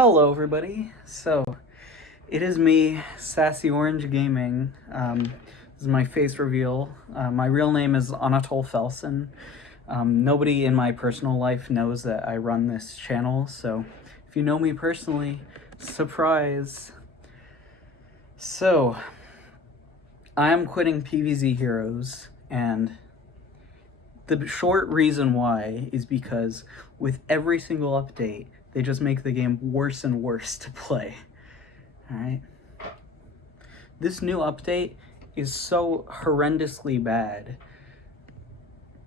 Hello, everybody. So, it is me, Sassy Orange Gaming. This is my face reveal. My real name is Anatol Felsen. Nobody in my personal life knows that I run this channel, so if you know me personally, surprise. So, I am quitting PVZ Heroes, and the short reason why is because with every single update, they just make the game worse and worse to play. Alright? This new update is so horrendously bad.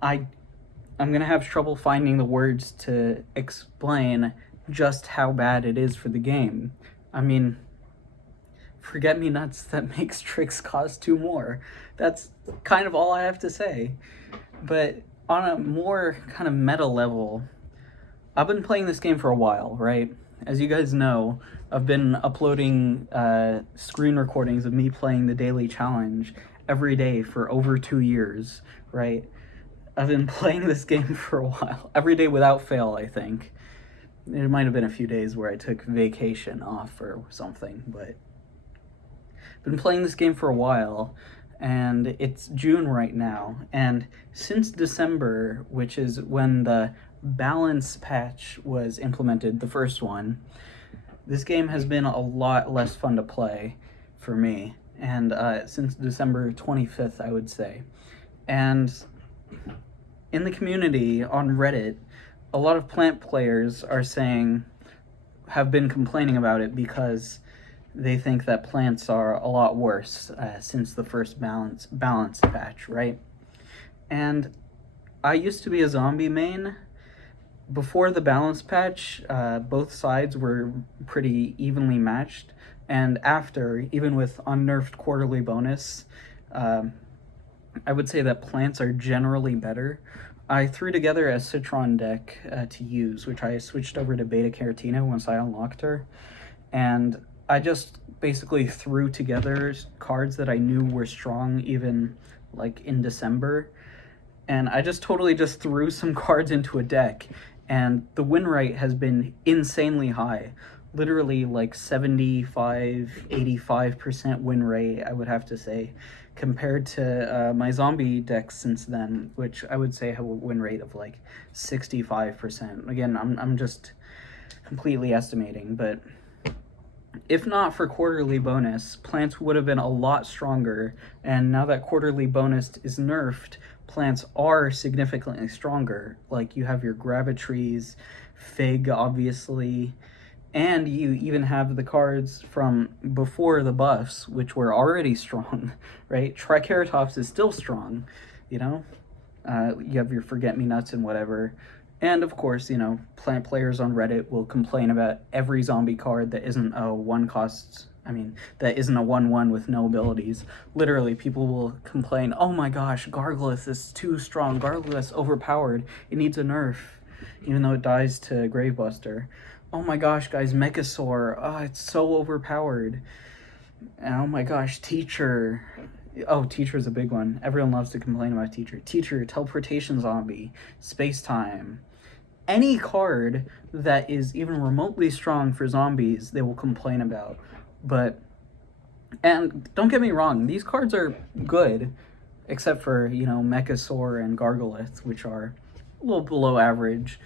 I'm gonna have trouble finding the words to explain just how bad it is for the game. I mean, forget-me-nots that makes tricks cost 2 more. That's kind of all I have to say. But on a more kind of meta level, I've been playing this game for a while, right? As you guys know, I've been uploading screen recordings of me playing the daily challenge every day for over 2 years, right? I've been playing this game for a while, every day without fail, I think. There might have been a few days where I took vacation off or something, but I've been playing this game for a while, and it's June right now, and since December, which is when the balance patch was implemented, the first one, this game has been a lot less fun to play for me, and since December 25th, I would say. And in the community on Reddit, a lot of plant players have been complaining about it because they think that plants are a lot worse since the first balance patch, right? And I used to be a zombie main. Before the balance patch, both sides were pretty evenly matched, and after, even with unnerfed quarterly bonus, I would say that plants are generally better. I threw together a Citron deck to use, which I switched over to Beta Caratina once I unlocked her, and I just basically threw together cards that I knew were strong even like in December, and I just totally just threw some cards into a deck, and the win rate has been insanely high. Literally like 75-85% win rate, I would have to say, compared to my zombie decks since then, which I would say have a win rate of like 65%. Again, I'm just completely estimating, but if not for quarterly bonus, plants would have been a lot stronger, and now that quarterly bonus is nerfed, plants are significantly stronger. Like, you have your Gravitrees, Fig, obviously, and you even have the cards from before the buffs, which were already strong, right? Triceratops is still strong, you know? You have your Forget-Me-Nuts and whatever. And of course, you know, plant players on Reddit will complain about every zombie card that isn't a 1/1 with no abilities. Literally, people will complain, oh my gosh, Gargulus is too strong, Gargulus overpowered, it needs a nerf, even though it dies to Gravebuster. Oh my gosh, guys, Mechasaur, oh, it's so overpowered. And oh my gosh, Teacher. Oh, Teacher's a big one. Everyone loves to complain about Teacher. Teacher, Teleportation Zombie, Space Time. Any card that is even remotely strong for zombies, they will complain about. And don't get me wrong, these cards are good, except for, you know, Mechasaur and Gargulith, which are a little below average.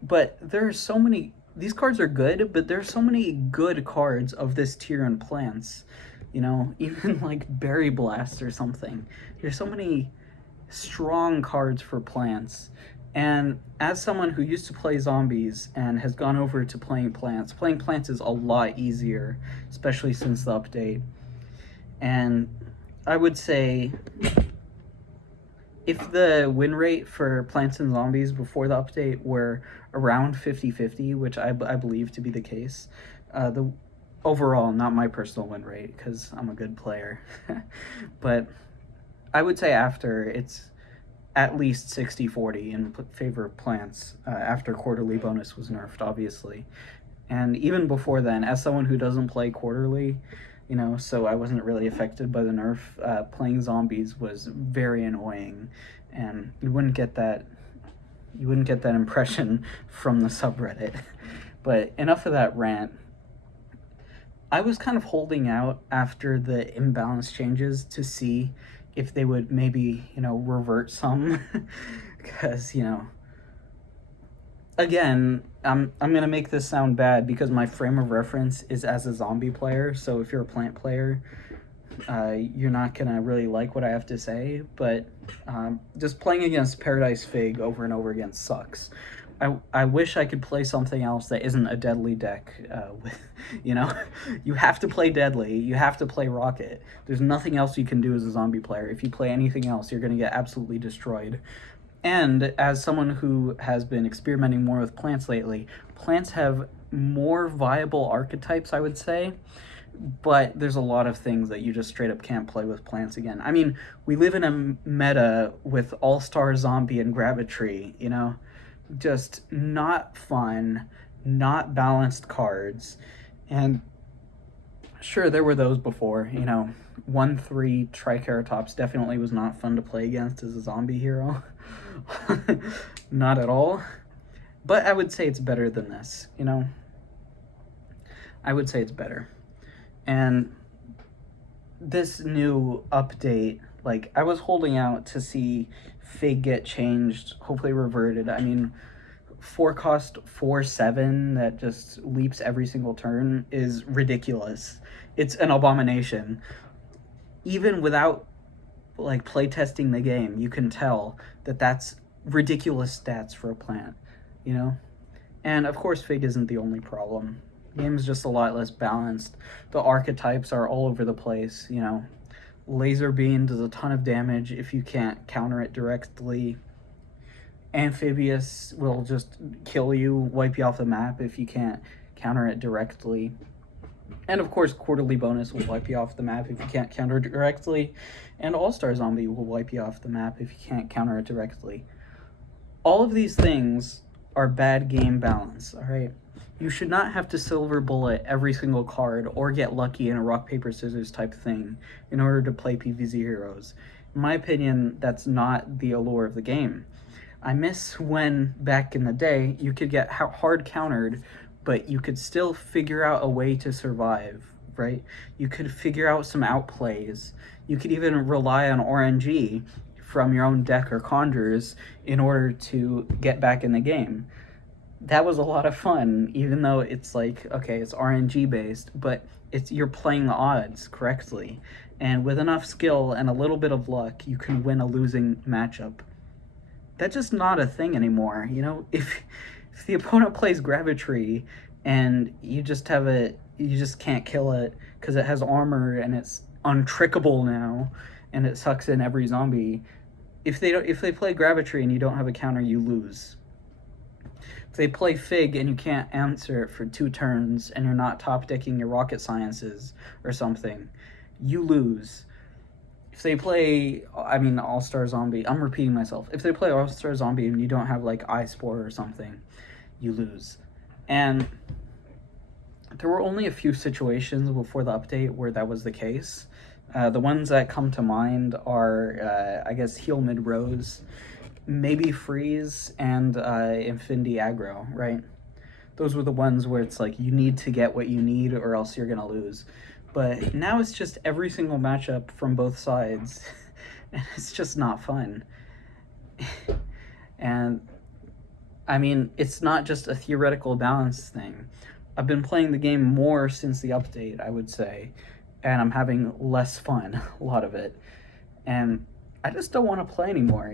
But there's so many, these cards are good, but there's so many good cards of this tier in plants. You know, even like Berry Blast or something. There's so many strong cards for plants. And as someone who used to play zombies and has gone over to playing plants is a lot easier, especially since the update. And I would say, if the win rate for plants and zombies before the update were around 50-50, which I believe to be the case, the overall, not my personal win rate, because I'm a good player, but I would say after, it's at least 60-40 in favor of plants, after quarterly bonus was nerfed, obviously. And even before then, as someone who doesn't play quarterly, you know, so I wasn't really affected by the nerf, playing zombies was very annoying, and you wouldn't get that impression from the subreddit. But enough of that rant. I was kind of holding out after the imbalance changes to see if they would maybe, revert some. Because, again, I'm gonna make this sound bad because my frame of reference is as a zombie player. So if you're a plant player, you're not gonna really like what I have to say. But just playing against Paradise Fig over and over again sucks. I wish I could play something else that isn't a deadly deck. With, you have to play deadly. You have to play rocket. There's nothing else you can do as a zombie player. If you play anything else, you're gonna get absolutely destroyed. And as someone who has been experimenting more with plants lately, plants have more viable archetypes, I would say. But there's a lot of things that you just straight up can't play with plants again. I mean, we live in a meta with All-Star Zombie and Gravitry, just not fun, not balanced cards. And sure, there were those before, 1/3 Triceratops definitely was not fun to play against as a zombie hero. Not at all. But I would say it's better than this, I would say it's better. And this new update, like, I was holding out to see Fig get changed, hopefully reverted. I mean, 4-cost 4/7 that just leaps every single turn is ridiculous. It's an abomination. Even without, like, playtesting the game, you can tell that that's ridiculous stats for a plant, And, of course, Fig isn't the only problem. The game's just a lot less balanced. The archetypes are all over the place, Laser Beam does a ton of damage if you can't counter it directly. Amphibious will just kill you, wipe you off the map if you can't counter it directly. And of course, Quarterly Bonus will wipe you off the map if you can't counter it directly. And All-Star Zombie will wipe you off the map if you can't counter it directly. All of these things are bad game balance, alright? You should not have to silver bullet every single card or get lucky in a rock, paper, scissors type thing in order to play PVZ heroes. In my opinion, that's not the allure of the game. I miss when, back in the day, you could get hard countered, but you could still figure out a way to survive, right? You could figure out some outplays. You could even rely on RNG from your own deck or conjures in order to get back in the game. That was a lot of fun, even though it's like, okay, it's RNG based, but you're playing the odds correctly. And with enough skill and a little bit of luck, you can win a losing matchup. That's just not a thing anymore, If the opponent plays Gravitry and you just can't kill it because it has armor and it's untrickable now and it sucks in every zombie. If they play Gravitry and you don't have a counter, you lose. If they play Fig and you can't answer it for 2 turns and you're not top decking your Rocket Sciences or something, you lose. If they play, All-Star Zombie, I'm repeating myself. If they play All-Star Zombie and you don't have, like, Eye Spore or something, you lose. And there were only a few situations before the update where that was the case. The ones that come to mind are, Heal Mid-Rose, maybe Freeze, and Infinity Aggro, right? Those were the ones where it's like, you need to get what you need or else you're gonna lose. But now it's just every single matchup from both sides, and it's just not fun. And, it's not just a theoretical balance thing. I've been playing the game more since the update, I would say, and I'm having less fun, a lot of it. And I just don't want to play anymore,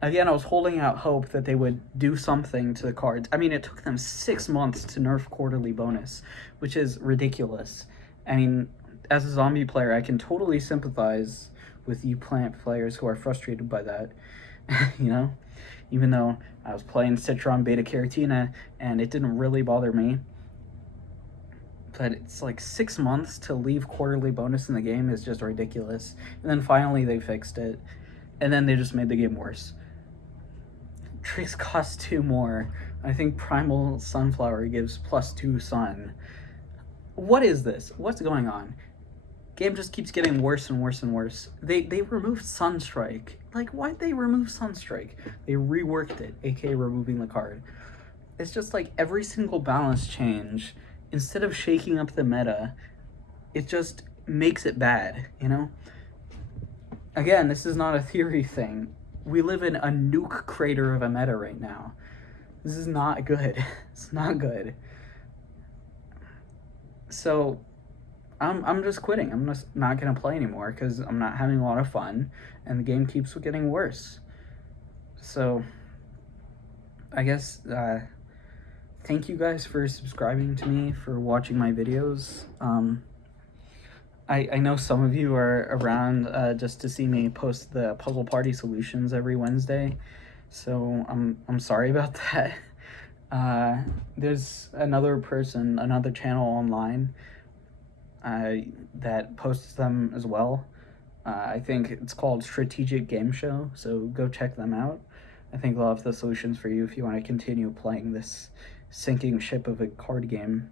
Again, I was holding out hope that they would do something to the cards. It took them 6 months to nerf Quarterly Bonus, which is ridiculous. As a zombie player, I can totally sympathize with you plant players who are frustrated by that, Even though I was playing Citron Beta Caratina, and it didn't really bother me. But it's like 6 months to leave Quarterly Bonus in the game is just ridiculous. And then finally they fixed it, and then they just made the game worse. Tricks cost 2 more. I think Primal Sunflower gives +2 sun. What is this? What's going on? Game just keeps getting worse and worse and worse. They removed Sunstrike. Like, why'd they remove Sunstrike? They reworked it, aka removing the card. it's just like every single balance change, instead of shaking up the meta, it just makes it bad, you know? Again, this is not a theory thing. We live in a nuke crater of a meta right now. This is not good. It's not good. So I'm just quitting. I'm just not gonna play anymore because I'm not having a lot of fun, and the game keeps getting worse. So I guess thank you guys for subscribing to me, for watching my videos. I know some of you are around just to see me post the puzzle party solutions every Wednesday, so I'm sorry about that. There's another channel online that posts them as well. I think it's called Strategic Game Show, so go check them out. I think they'll have the solutions for you if you want to continue playing this sinking ship of a card game.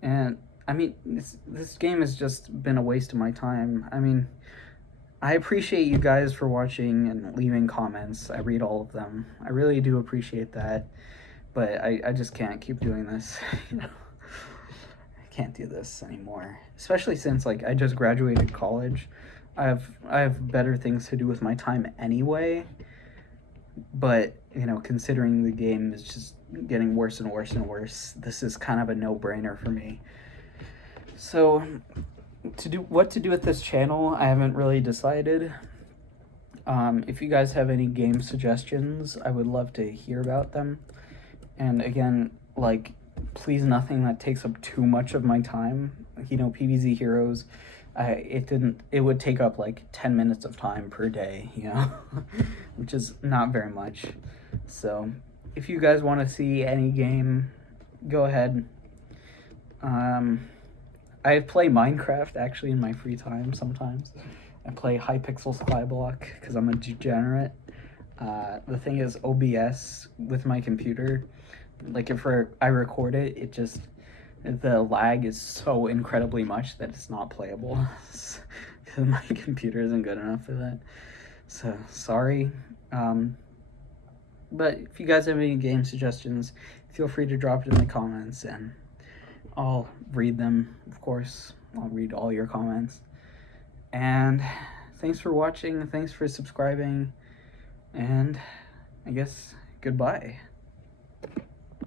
And I mean, this game has just been a waste of my time. I mean, I appreciate you guys for watching and leaving comments. I read all of them. I really do appreciate that. But I just can't keep doing this, you know. I can't do this anymore. Especially since, like, I just graduated college. I have better things to do with my time anyway. But, you know, considering the game is just getting worse and worse and worse, this is kind of a no-brainer for me. So, what to do with this channel, I haven't really decided. If you guys have any game suggestions, I would love to hear about them. And again, like, please nothing that takes up too much of my time. You know, PVZ Heroes, it would take up like 10 minutes of time per day, you know, which is not very much. So if you guys want to see any game, go ahead. I play Minecraft actually in my free time sometimes. I play Hypixel Skyblock because I'm a degenerate. The thing is, OBS with my computer, like if I record it, the lag is so incredibly much that it's not playable. My computer isn't good enough for that. So sorry. But if you guys have any game suggestions, feel free to drop it in the comments and I'll read them, of course. I'll read all your comments. And thanks for watching, thanks for subscribing, and I guess goodbye.